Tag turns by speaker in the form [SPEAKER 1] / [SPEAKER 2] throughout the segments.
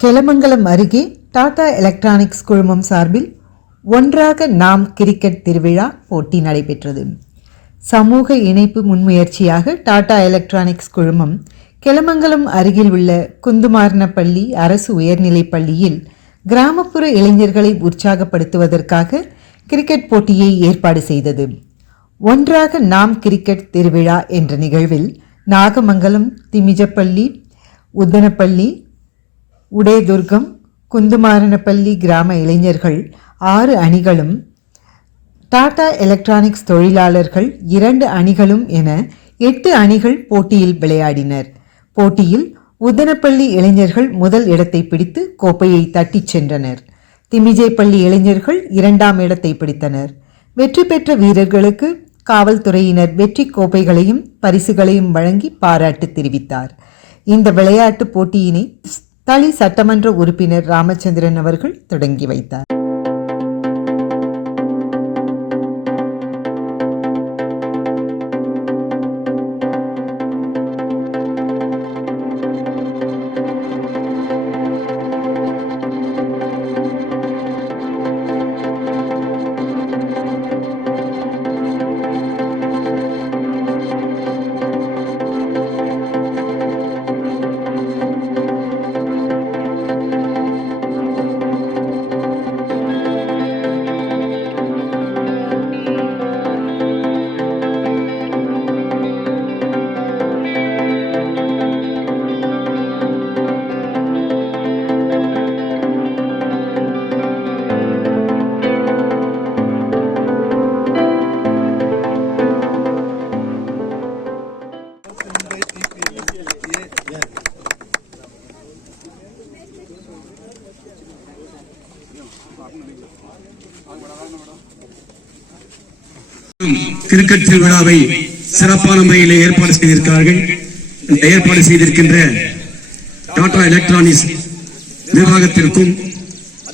[SPEAKER 1] கெலமங்கலம் அருகே டாடா எலக்ட்ரானிக்ஸ் குழுமம் சார்பில் ஒன்றாக நாம் கிரிக்கெட் திருவிழா போட்டி நடைபெற்றது. சமூக இணைப்பு முன்முயற்சியாக டாடா எலக்ட்ரானிக்ஸ் குழுமம் கெலமங்கலம் அருகில் உள்ள குந்துமார்னப்பள்ளி அரசு உயர்நிலைப் பள்ளியில் கிராமப்புற இளைஞர்களை உற்சாகப்படுத்துவதற்காக கிரிக்கெட் போட்டியை ஏற்பாடு செய்தது. ஒன்றாக நாம் கிரிக்கெட் திருவிழா என்ற நிகழ்வில் நாகமங்கலம் திமிஜப்பள்ளி உத்தனப்பள்ளி உடையதுர்கம் குந்துமாரனப்பள்ளி கிராம இளைஞர்கள் ஆறு அணிகளும் டாடா எலக்ட்ரானிக்ஸ் தொழிலாளர்கள் இரண்டு அணிகளும் என எட்டு அணிகள் போட்டியில் விளையாடினர். போட்டியில் உதனப்பள்ளி இளைஞர்கள் முதல் இடத்தை பிடித்து கோப்பையை தட்டிச் சென்றனர். திமிஜைப்பள்ளி இளைஞர்கள் இரண்டாம் இடத்தை பிடித்தனர். வெற்றி பெற்ற வீரர்களுக்கு காவல்துறையினர் வெற்றி கோப்பைகளையும் பரிசுகளையும் வழங்கி பாராட்டு தெரிவித்தார். இந்த விளையாட்டுப் போட்டியினை தளி சட்டமன்ற உறுப்பினர் ராமச்சந்திரன் அவர்கள் தொடங்கி வைத்தார்.
[SPEAKER 2] கிரிக்கெட் திருவிழாவை சிறப்பான முறையில் ஏற்பாடு செய்திருக்கிறார்கள். இந்த ஏற்பாடு செய்திருக்கின்ற டாடா எலக்ட்ரானிக்ஸ் நிர்வாகத்திற்கும்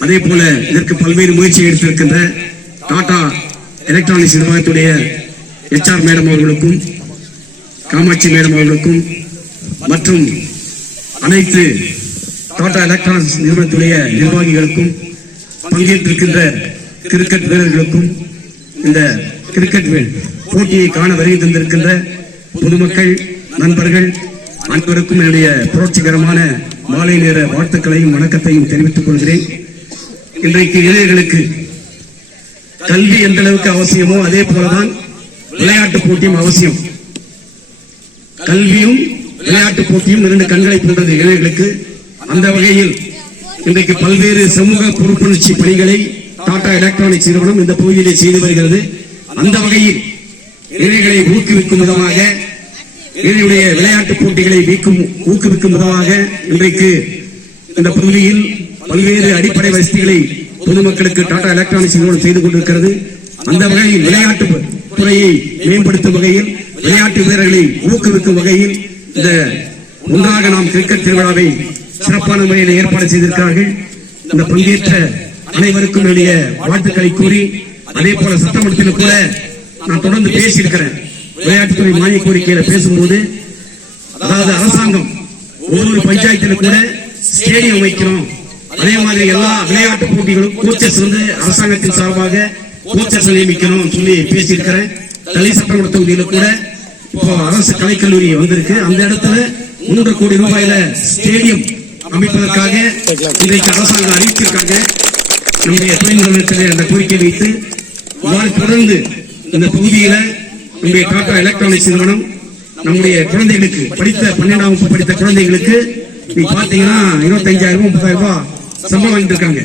[SPEAKER 2] அதே போல இதற்கு பல்வேறு முயற்சி எடுத்திருக்கின்ற டாடா எலக்ட்ரானிக்ஸ் நிர்வாகத்துடைய எச்ஆர் மேடம் அவர்களுக்கும் காமாட்சி மேடம் அவர்களுக்கும் மற்றும் அனைத்து டாடா எலக்ட்ரானிக்ஸ் நிறுவனத்துடைய நிர்வாகிகளுக்கும் பங்கேற்றிருக்கின்ற கிரிக்கெட் வீரர்களுக்கும் இந்த கிரிக்கெட் மேல் போட்டியை காண வருகை தந்திருக்கின்ற பொதுமக்கள் நண்பர்கள் அனைவருக்கும் என்னுடைய புரட்சிகரமான மாலை நேர வாழ்த்துக்களையும் வணக்கத்தையும் தெரிவித்துக் கொள்கிறேன். இன்றைக்கு இளைஞர்களுக்கு கல்வி எந்த அளவுக்கு அவசியமோ அதே போலதான் விளையாட்டு போட்டியும் அவசியம். கல்வியும் விளையாட்டு போட்டியும் இரண்டு கண்களை போன்றது இளைஞர்களுக்கு அந்த வகையில் இன்றைக்கு பல்வேறு சமூக பொறுப்புணர்ச்சி பணிகளை டாடா எலக்ட்ரானிக்ஸ் நிறுவனம் இந்த பகுதியிலே செய்து வருகிறது. அந்த வகையில் இளைஞர்களை ஊக்குவிக்கும் விதமாக இளைஞருடைய விளையாட்டுப் போட்டிகளை வீக்கும் ஊக்குவிக்கும் விதமாக இன்றைக்கு இந்த பகுதியில் பல்வேறு அடிப்படை வசதிகளை பொதுமக்களுக்கு டாடா எலக்ட்ரானிக்ஸ் நிறுவனம் செய்து கொண்டிருக்கிறது. அந்த வகையில் விளையாட்டு துறையை மேம்படுத்தும் வகையில் விளையாட்டு வீரர்களை ஊக்குவிக்கும் வகையில் இந்த ஒன்றாக நாம் கிரிக்கெட் திருவிழாவை சிறப்பான முறையில் ஏற்பாடு செய்திருக்கிறார்கள். இந்த பங்கேற்ற அனைவருக்கும் என்னுடைய வாழ்த்துக்களை கூறி அதே போல சட்டமன்றத்தில் கூட நான் தொடர்ந்து பேசியிருக்கிறேன். விளையாட்டுத்துறை மானிய கோரிக்கையில பேசும்போது அதாவது அரசாங்கம் ஒவ்வொரு பஞ்சாயத்தில் கூட ஸ்டேடியம் வைக்கிறோம். அதே மாதிரி எல்லா விளையாட்டு போட்டிகளும் கோச்சஸ் வந்து அரசாங்கத்தின் சார்பாக கோச்சஸ் நியமிக்கணும் சொல்லி பேசியிருக்கிறேன். தனி சட்டமன்ற தொகுதியில கூட இப்போ அரசு கலைக்கல்லூரி வந்திருக்கு. அந்த இடத்துல மூன்று கோடி ரூபாயில ஸ்டேடியம் அமைப்பதற்காக இன்றைக்கு அரசாங்கம் அறிவித்திருக்காங்க. நம்முடைய தொழில் முதலமைச்சர் அந்த கோரிக்கை வைத்து இவ்வாறு தொடர்ந்து இந்த பகுதியில நம்முடைய டாடா எலக்ட்ரானிக்ஸ் நிறுவனம் நம்முடைய குழந்தைகளுக்கு படித்த பன்னெண்டாம் வகுப்பு படித்த குழந்தைகளுக்கு நீங்க பாத்தீங்கன்னா இருபத்தஞ்சாயிரம் முப்பதாயிரம் ரூபாய் சம்பளம் வாங்கிட்டு இருக்காங்க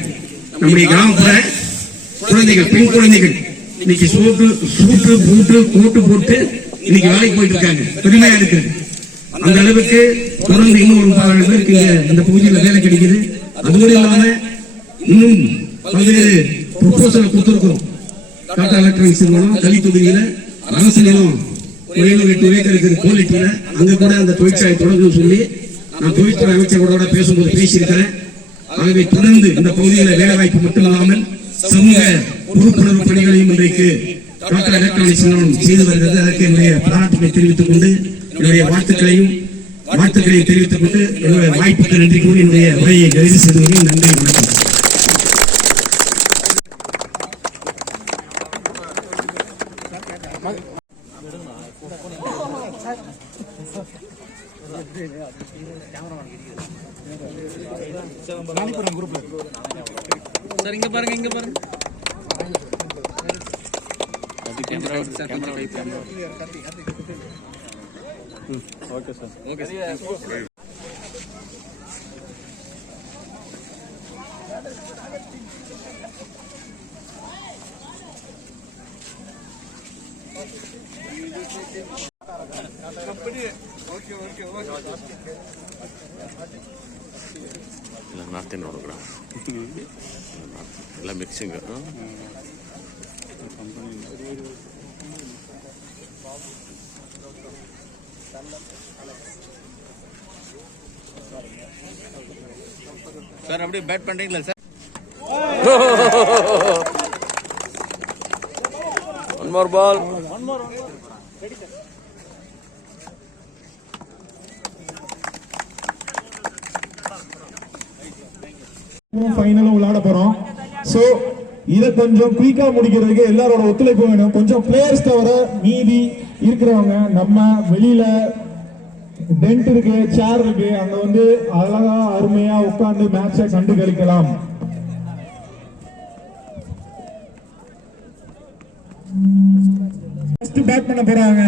[SPEAKER 2] நம்முடைய கிராமப்புற குழந்தைகள் பெண் குழந்தைகள் இன்னைக்கு சூட்டு சூட்டு பூட்டு கோட்டு போட்டு இன்னைக்கு வேலைக்கு போயிட்டு இருக்காங்க பெருமையா இருக்கு. அந்த அளவுக்கு தொடர்ந்து இன்னும் ஒரு முப்பதாயிரம் பேருக்கு இங்க இந்த பகுதியில் வேலை கிடைக்குது. அதுவும் இல்லாம இன்னும் பல்வேறு ப்ரொபோசல் கொடுத்திருக்கிறோம். டாடா எலக்ட்ரானிக்ஸ் நிறுவனம் தனி தொகுதியில அரசு நிலம் ஒரு ஏழு எட்டு ஏக்கர் இருக்குது குவாலிட்டியில அங்க கூட அந்த தொழிற்சாலை தொடங்கணும்னு சொல்லி நான் தொழில்துறை அமைச்சரோட பேசும்போது பேசியிருக்கிறேன். ஆகவே தொடர்ந்து இந்த பகுதியில வேலை வாய்ப்பு மட்டுமல்லாமல் சமூக பொறுப்புணர்வு பணிகளையும் இன்றைக்கு டாடா எலக்ட்ரானிக்ஸ் நிறுவனம் செய்து வருகிறது. அதற்கு என்னுடைய பாராட்டுகளை தெரிவித்துக் கொண்டு என்னுடைய வாழ்த்துக்களையும் வாழ்த்துக்களை தெரிவித்துக் கொண்டு என்னுடைய வாய்ப்புக்கு நன்றி கூறி என்னுடைய உரையை நிறைவு செய்து நன்றி வணக்கம்.
[SPEAKER 3] சார் இங்க பாருங்க இங்க பாருங்க camera camera okay sir okay sir
[SPEAKER 4] Ilan natin autograph. Ilan natin. Ilan mixing ka, no?
[SPEAKER 3] Sir அப்படியே பேட் பண்றீங்களா sir
[SPEAKER 4] one more ball one more ready sir
[SPEAKER 5] ஃபைனலும் விளையாட போறோம். சோ இதை கொஞ்சம் குயிக்கா முடிக்கிறதுக்கு எல்லாரோட ஒத்துழைப்பு வேணும். கொஞ்சம் பிளேயர்ஸ் தவிர மீதி இருக்கிறவங்க நம்ம வெளியில டென்ட் இருக்கு சேர் இருக்கு அங்க வந்து அழகா அருமையா உட்கார்ந்து மேட்சை கண்டு கழிக்கலாம் பேட் பண்ண போறாங்க.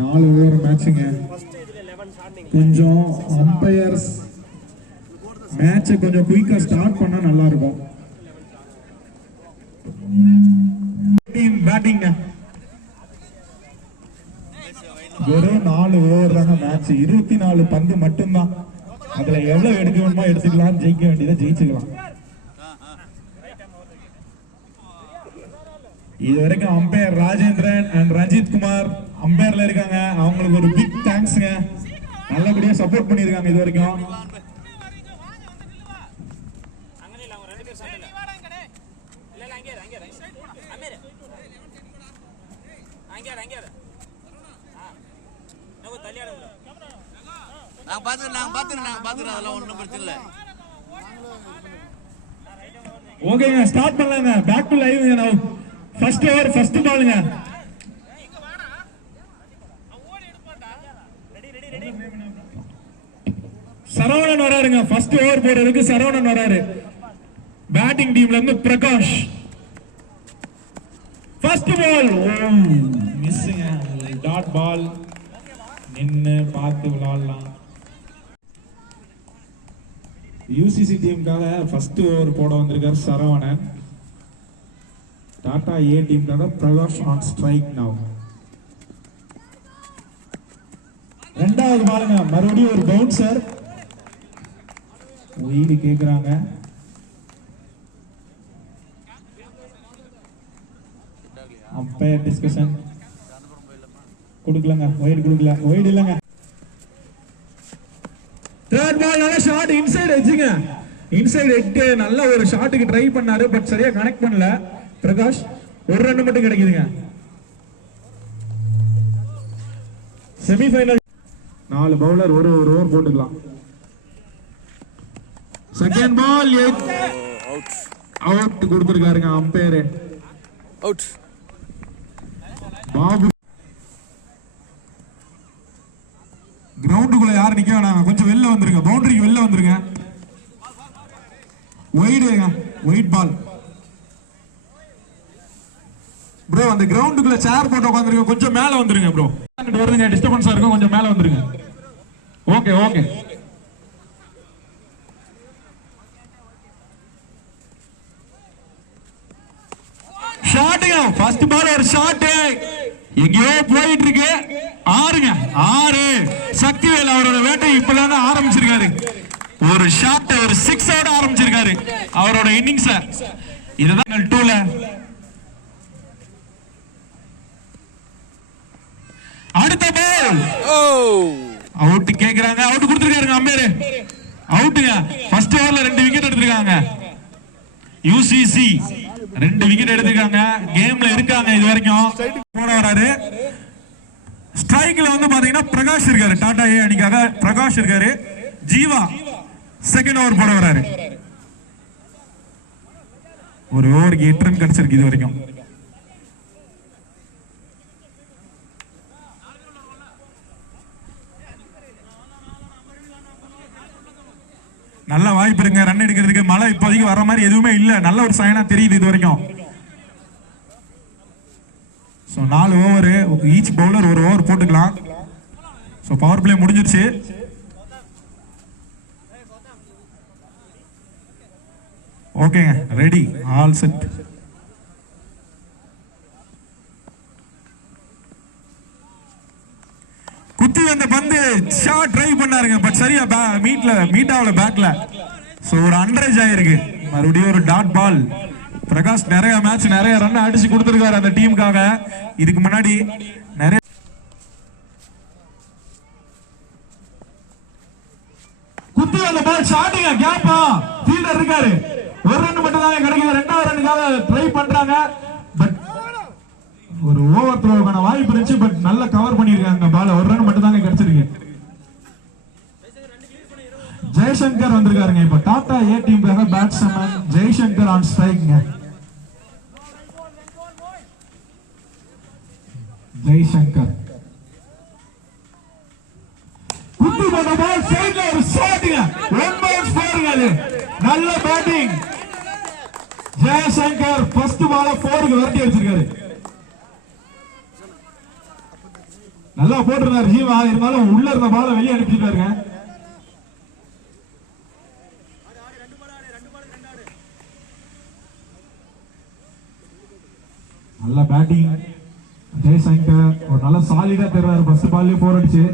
[SPEAKER 5] நாலு ஓவர் மேட்சுங்க. கொஞ்சம் அம்பையர்ஸ் மேட்சை கொஞ்சம் குயிக்கா ஸ்டார்ட் பண்ணா நல்லா இருக்கும் டீம் வெறும் நாலு ஓவர் தாங்க மேட்ச். இருபத்தி நாலு பந்து மட்டும்தான். அதுல எவ்வளவு எடுக்க வேணுமோ எடுத்துக்கலாம். ஜெயிக்க வேண்டியதை ஜெயிச்சுக்கலாம். இது வரைக்கும் அம்பையர் ராஜேந்திரன் அண்ட் ரஞ்சித் குமார் அம்பையர்ல இருக்காங்க. அவங்களுக்கு ஒரு பிக் தேங்க்ஸ்ங்க நல்லபடியா சப்போர்ட் பண்ணிருக்காங்க இது வரைக்கும்.
[SPEAKER 3] நாங்க பாத்துக்கிறோம் நாங்க பாத்துக்கிறோம் நாங்க பாத்துக்கிறோம். அதெல்லாம் ஒண்ணும் பிரச்சனை இல்லை.
[SPEAKER 5] ஓகேங்க ஸ்டார்ட் பண்ணலாங்க. Back to live now first over first பாலுங்க சரவணன் வராருங்க. ஃபர்ஸ்ட் ஓவர் போடுறதுக்கு சரவணன் வராரு. பேட்டிங் டீம்ல இருந்து பிரகாஷ். ஃபர்ஸ்ட் பால் மிஸ்ஸுங்க டாட் பால் நின்னு பார்த்து விளாடலாம். யூசிசி டீமுக்காக ஃபர்ஸ்ட் ஓவர் போட வந்திருக்கார் சரவணன். டாடா ஏ டீமுக்காக பிரகாஷ் ஆன் ஸ்ட்ரைக் நவ் ரெண்டாவது பாருங்க. மறுபடியும் ஒரு பவுன்சர் ஒயிடு கேக்குறாங்க. அம்பையர் டிஸ்கஷன் கொடுக்கலங்க. ஒயிட் கொடுக்கல. ஒயிட் இல்லைங்க. தேர்ட் பால் நல்ல ஷாட் இன்சைடு எட்ஜுங்க இன்சைடு எட்டு நல்ல ஒரு ஷாட்டுக்கு ட்ரை பண்ணாரு பட் சரியா கனெக்ட் பண்ணல. பிரகாஷ் ஒரு ரன் மட்டும் கிடைக்குதுங்க. செமிஃபைனல் நாலு பவுலர் ஒரு ஒரு ஓவர் போட்டுக்கலாம். செகண்ட் பால் அவுட் கொடுத்திருக்காருங்க அம்பையர்
[SPEAKER 4] அவுட்
[SPEAKER 5] பாபு. கிரவுண்டுக்குள்ள யாரும் நிக்க வேணாம் கொஞ்சம் வெளில வந்துருங்க. பவுண்டரிக்கு வெளில வந்துருங்க. ஒயிடுங்க ஒயிட் பால் ப்ரோ அந்த கிரவுண்டுக்குள்ள சேர் போட்டு உட்காந்துருங்க. கொஞ்சம் மேல வந்துருங்க ப்ரோ வருதுங்க டிஸ்டர்பன்ஸா இருக்கும். கொஞ்சம் மேல வந்துருங்க. ஓகே ஓகே ஷாட்டுங்க ஃபர்ஸ்ட் பால் ஒரு ஷாட் எங்கேயோ போயிட்டு இருக்கு ஆறுங்க. ஆறு. சக்திவேல் அவரோட வேட்டை இப்பதான் ஆரம்பிச்சிருக்காரு. ஒரு ஷாட் ஒரு சிக்ஸ் ஓட ஆரம்பிச்சிருக்காரு. அவரோட இன்னிங்ஸ் இதுதான் டூல அடுத்த பால் அவுட் கேக்குறாங்க. அவுட் கொடுத்துருக்காருங்க அம்பேரு. அவுட்டுங்க ஃபர்ஸ்ட் ஓவர்ல ரெண்டு விக்கெட் எடுத்திருக்காங்க. யூசிசி ரெண்டு விக்கெட் எடுத்திருக்காங்க. கேம்ல இருக்காங்க இது வரைக்கும். போட வராரு. ஸ்ட்ரைக்ல வந்து பாத்தீங்கன்னா பிரகாஷ் இருக்காரு. டாடா ஏ அணிக்காக பிரகாஷ் இருக்காரு. ஜீவா செகண்ட் ஓவர் போட வராரு. ஒரு ஓவருக்கு எட்டு ரன் கிடைச்சிருக்கு இது வரைக்கும். நல்ல வாய்ப்பு இருங்க. ரன் எடுக்கிறது மழை இப்போதைக்கு வர மாதிரி எதுவுமே இல்ல. நல்ல ஒரு சைனா தெரியுது இது வரைக்கும். ஸோ நாலு ஓவர் ஈச் பவுலர் ஒரு ஓவர் போட்டுக்கலாம். ஸோ பவர் பிளே முடிஞ்சிருச்சு. ஓகேங்க ரெடி ஆல் செட் குத்தி வந்த பந்து ஷார்ட் ட்ரை பண்ணாருங்க. பட் சரியா மீட்ல மீட் ஆகல பேக்ல ஸோ ஒரு அண்டரேஜ் ஆயிருக்கு. மறுபடியும் ஒரு டாட் பால் பிரகாஷ் நிறைய மேட்ச் நிறைய ரன் அடிச்சு கொடுத்துருக்காரு அந்த டீமுக்காக இதுக்கு முன்னாடி நிறைய குத்து அந்த பால் ஷாட்டுங்க கேப்பா ஃபீல்டர் இருக்காரு. ஒரு ரன் மட்டும் தான் கிடைக்குது. ரெண்டாவது ரன்னுக்காக ட்ரை பண்றாங்க. பட் ஒரு ஓவர் த்ரோக்கான வாய்ப்பு இருந்துச்சு. பட் நல்லா கவர் பண்ணியிருக்காங்க பால் ஒரு ரன் மட்டும் தாங்க கிடைச்சிருக்கு. ஜெய்சங்கர் வந்திருக்காருங்க. இப்ப டாடா ஏ டீமுக்காக பேட்ஸ்மேன் ஜெய்சங்கர் ஆன் ஸ்ட்ரைக்ங்க ஜெய்சங்கர். குத்தி போட்ட பால் சைடுல ஒரு ஷாட்டுங்க ஒன் பவுன்ஸ் போருங்க அது. நல்ல பேட்டிங் ஜெயசங்கர் ஃபர்ஸ்ட் பால போருக்கு விரட்டி வச்சிருக்காரு நல்லா போட்டிருந்தாரு ஜீவா. இருந்தாலும் உள்ள இருந்த பால வெளியே அனுப்பிச்சிருக்காருங்க நல்ல பேட்டிங் ஜெய்சங்கர் ஒரு நல்ல சாலிடா தெரியறாரு ஃபர்ஸ்ட் பால்லே போர் அடிச்சு.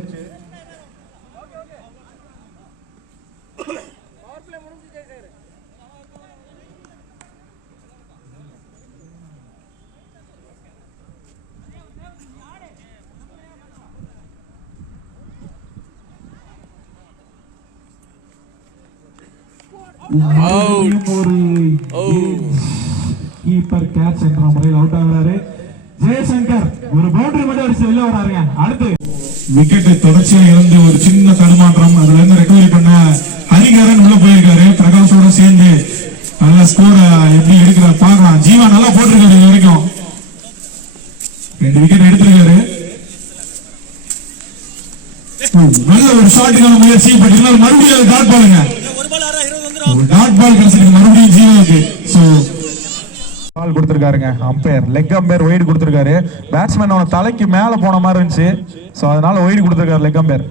[SPEAKER 5] மறுபடியும் ஒரு கீப்பர் கேட்ச் என்ற முறையில் அவுட் ஆகுறாரு. ஜெயசங்கர் ஒரு பவுண்டரி மட்டும் அடிச்சு வெளில வராருங்க அடுத்து. விக்கெட்டை தொடர்ச்சியா இருந்து ஒரு சின்ன தடுமாற்றம். அதுல இருந்து ரெக்கவரி பண்ண ஹரிகரன் உள்ள போயிருக்காரு. பிரகாஷோட சேர்ந்து நல்ல ஸ்கோரை எப்படி எடுக்கிறார் பார்க்கலாம். ஜீவா நல்லா போட்டிருக்காரு இது வரைக்கும். ரெண்டு விக்கெட் எடுத்திருக்காரு. நல்ல ஒரு ஷாட்டுக்கான முயற்சி பட் இருந்தாலும் மறுபடியும் டாட் பாலுங்க ஒரு டாட் பால் கிடைச்சிருக்கு மறுபடியும் ஜீவாவுக்கு. சோ பால் கொடுத்துருக்காருங்க. அம்பையர் லெக் அம்பையர் ஒயிட் கொடுத்துருக்காரு. பேட்ஸ்மேன் அவன தலைக்கு மேலே போன மாதிரி இருந்துச்சு. ஸோ அதனால ஒயிட் கொடுத்துருக்காரு லெக் அம்பையர்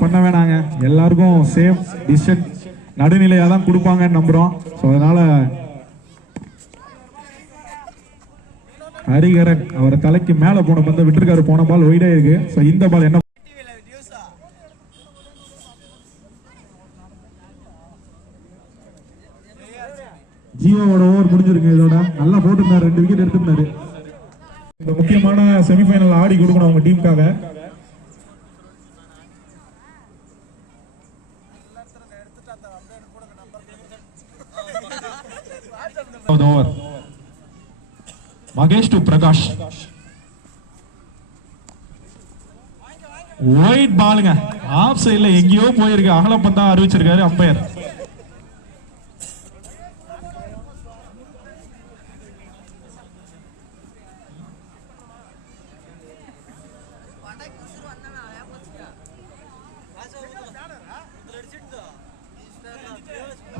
[SPEAKER 5] பண்ண வேணாங்க. எல்லாருக்கும் சேம் டிஸ்டன்ஸ் நடுநிலையாக தான் கொடுப்பாங்கன்னு நம்புகிறோம் ஸோ அதனால ஹரிகரன் அவர் தலைக்கு மேலே போன பந்தை விட்டுருக்காரு. போன பால் ஒயிடா இருக்கு. ஸோ இந்த பால் என்ன ஜியோவோட ஓவர் முடிஞ்சிருக்கு இதோட. நல்லா போட்டிருந்தாரு ரெண்டு விக்கெட் எடுத்திருந்தாரு. இந்த முக்கியமான செமிஃபைனல் ஆடி கொடுக்கணும் அவங்க டீமுக்காக over. Mahesh to Prakash. Wide பாலுங்க ஆஃப் சைடில் எங்கேயோ போயிருக்கு. அகலப்பந்தான் அறிவிச்சிருக்காரு அம்பையர்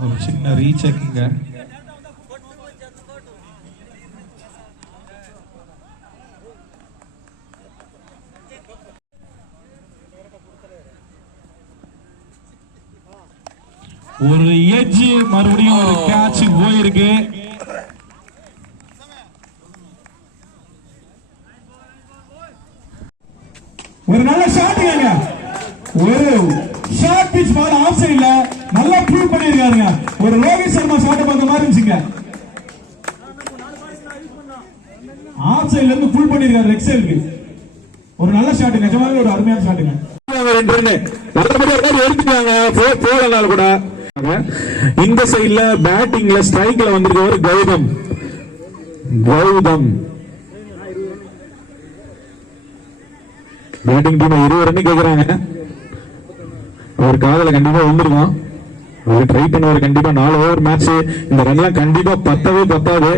[SPEAKER 5] ஒரு சின்ன ரீசெக்கிங்க ஒரு எட்ஜ் மறுபடியும் ஒரு கேட்ச் போயிருக்கு. ஒரு நல்ல ஷாட்டுங்க ஒரு ஷார்ட் பிச் பால் ஆஃப் சைடுல நல்லா ப்ரூவ் பண்ணிருக்காருங்க ஒரு ரோஹித் சர்மா ஷாட் பார்த்த மாதிரி இருந்துச்சுங்க. ஆஃப் சைடுல இருந்து புல் பண்ணிருக்காரு லெக் சைடுக்கு ஒரு நல்ல ஷாட் நிஜமாவே ஒரு அருமையான ஷாட்டுங்க
[SPEAKER 6] ரெண்டு இருந்தாலும் எடுத்துட்டாங்க. போலனால கூட.
[SPEAKER 5] இந்த சைடுல பேட்டிங்ல ஸ்ட்ரைக்ல வந்திருக்கவர் கௌதம். கௌதம். பேட்டிங் டீம் இருபது ரன் கேக்குறாங்க. அவர் காதல கண்டிப்பா வந்துருக்கும் அவர் ட்ரை பண்ணுவார் கண்டிப்பா நாலு ஓவர் மேட்ச் இந்த ரன்லாம் கண்டிப்பா பத்தவே பத்தாது.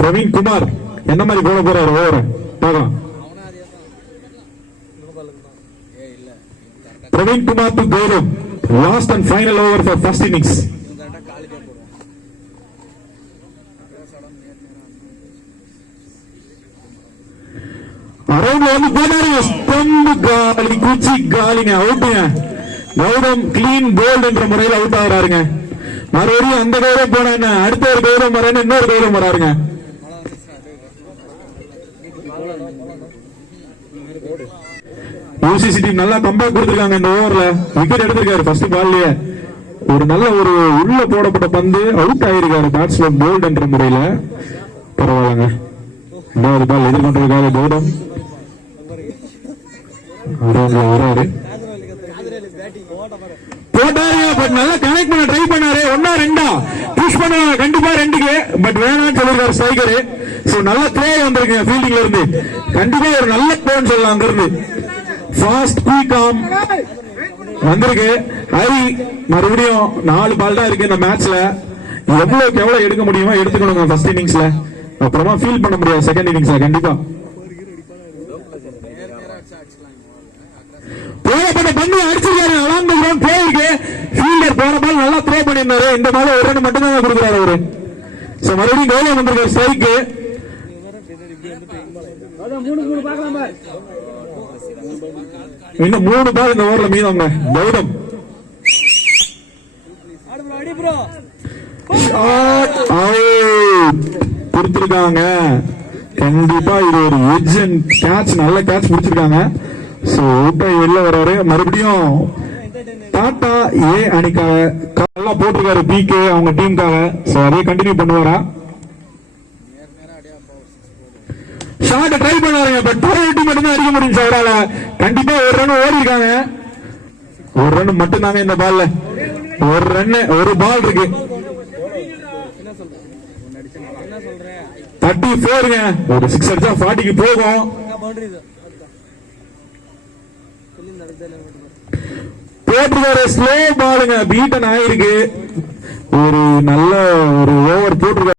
[SPEAKER 5] பிரவீன் குமார் என்ன மாதிரி போட போறாரு ஓவர் பார்க்கலாம். Praveen Kumar to Gaurav last and final over for first innings அரௌண்ட்ல வந்து போனாருங்க ஸ்டம்பு காலி குச்சி காலிங்க அவுட்டுங்க கௌதம் கிளீன் போல்ட் என்ற முறையில் அவுட் ஆகுறாருங்க. மறுபடியும் அந்த கௌரவம் போனா அடுத்த ஒரு கௌரவம் வரான்னு இன்னொரு கௌரவம் வராருங்க யூசிசி நல்லா கம்பேக் கொடுத்துருக்காங்க இந்த ஓவர்ல விக்கெட் எடுத்திருக்காரு ஃபர்ஸ்ட் பால்லயே ஒரு நல்ல ஒரு உள்ள போடப்பட்ட பந்து அவுட் ஆயிருக்காரு பேட்ஸ்மேன் போல்ட் என்ற முறையில. பரவாயில்லைங்க. ரெண்டாவது பால் எதிர்கொண்டிருக்காரு கௌதம் அரௌண்ட்ல வராரு. போட்டாரு பட் நல்லா கனெக்ட் பண்ண ட்ரை பண்ணாரு. ஒன்னா ரெண்டா? புஷ் பண்ண கண்டிப்பா ரெண்டுக்கு. பட் வேணாம்னு சொல்லிருக்காரு ஸ்ட்ரைக்கரு சோ நல்ல ப்ளே வந்திருக்கு ஃபீல்டிங்ல இருந்து. கண்டிப்பா ஒரு நல்ல ப்ளேன்னு சொல்லலாம் அங்க இருந்து ஃபாஸ்ட் குயிக்காம் வந்திருக்கு. ஹரி மறுபடியும் நாலு பால் தான் இருக்கு இந்த மேட்ச்ல எவ்வளவுக்கு எவ்வளவு எடுக்க முடியுமோ எடுத்துக்கணுங்க ஃபர்ஸ்ட் இன்னிங்ஸ்ல அப்புறமா ஃபீல் பண்ண முடியாது செகண்ட் இன்னிங்ஸ்ல கண்டிப்பா. போகப்பட்ட பந்து அடிச்சிருக்காரு. அலாம் தி கிரவுண்ட் போயிருக்கு ஃபீல்டர் போன பால் நல்லா த்ரோ பண்ணியிருந்தாரு. இந்த பால் ஒரு ரன் மட்டும் தான் கொடுக்குறாரு அவரு. சோ மறுபடியும் கௌரவம் வந்திருக்காரு. ஸ்ட்ரைக்கு இன்னும் மூணு பால் இந்த ஓவர்ல மீதம் கௌதம் கொடுத்துருக்காங்க கண்டிப்பா இது ஒரு எஜ்ஜன் கேட்ச் நல்ல கேட்ச் முடிச்சிருக்காங்க சோ அவுட் வெளில வர்றாரு. மறுபடியும் டாடா ஏ அணிக்காக நல்லா போட்டிருக்காரு பிகே அவங்க டீமுக்காக சோ அதே கண்டினியூ பண்ணுவாரா? ஷாட் ட்ரை பண்ணாருங்க பட் டார்கெட் மட்டும் தான் அடிக்க முடியும் அவரால. கண்டிப்பா ஒரு ரன் ஓடி இருக்காங்க. ஒரு ரன் மட்டும் தாங்க இந்த பால்ல ஒரு ரன் ஒரு பால் இருக்கு. தேர்ட்டி போருங்க ஒரு சிக்ஸ் அடிச்சா ஃபார்ட்டிக்கு போகும். போட்டிருக்காரு ஸ்லோ பாலுங்க பீட்டன் ஆயிருக்கு. ஒரு நல்ல ஒரு ஓவர் போட்டிருக்காரு.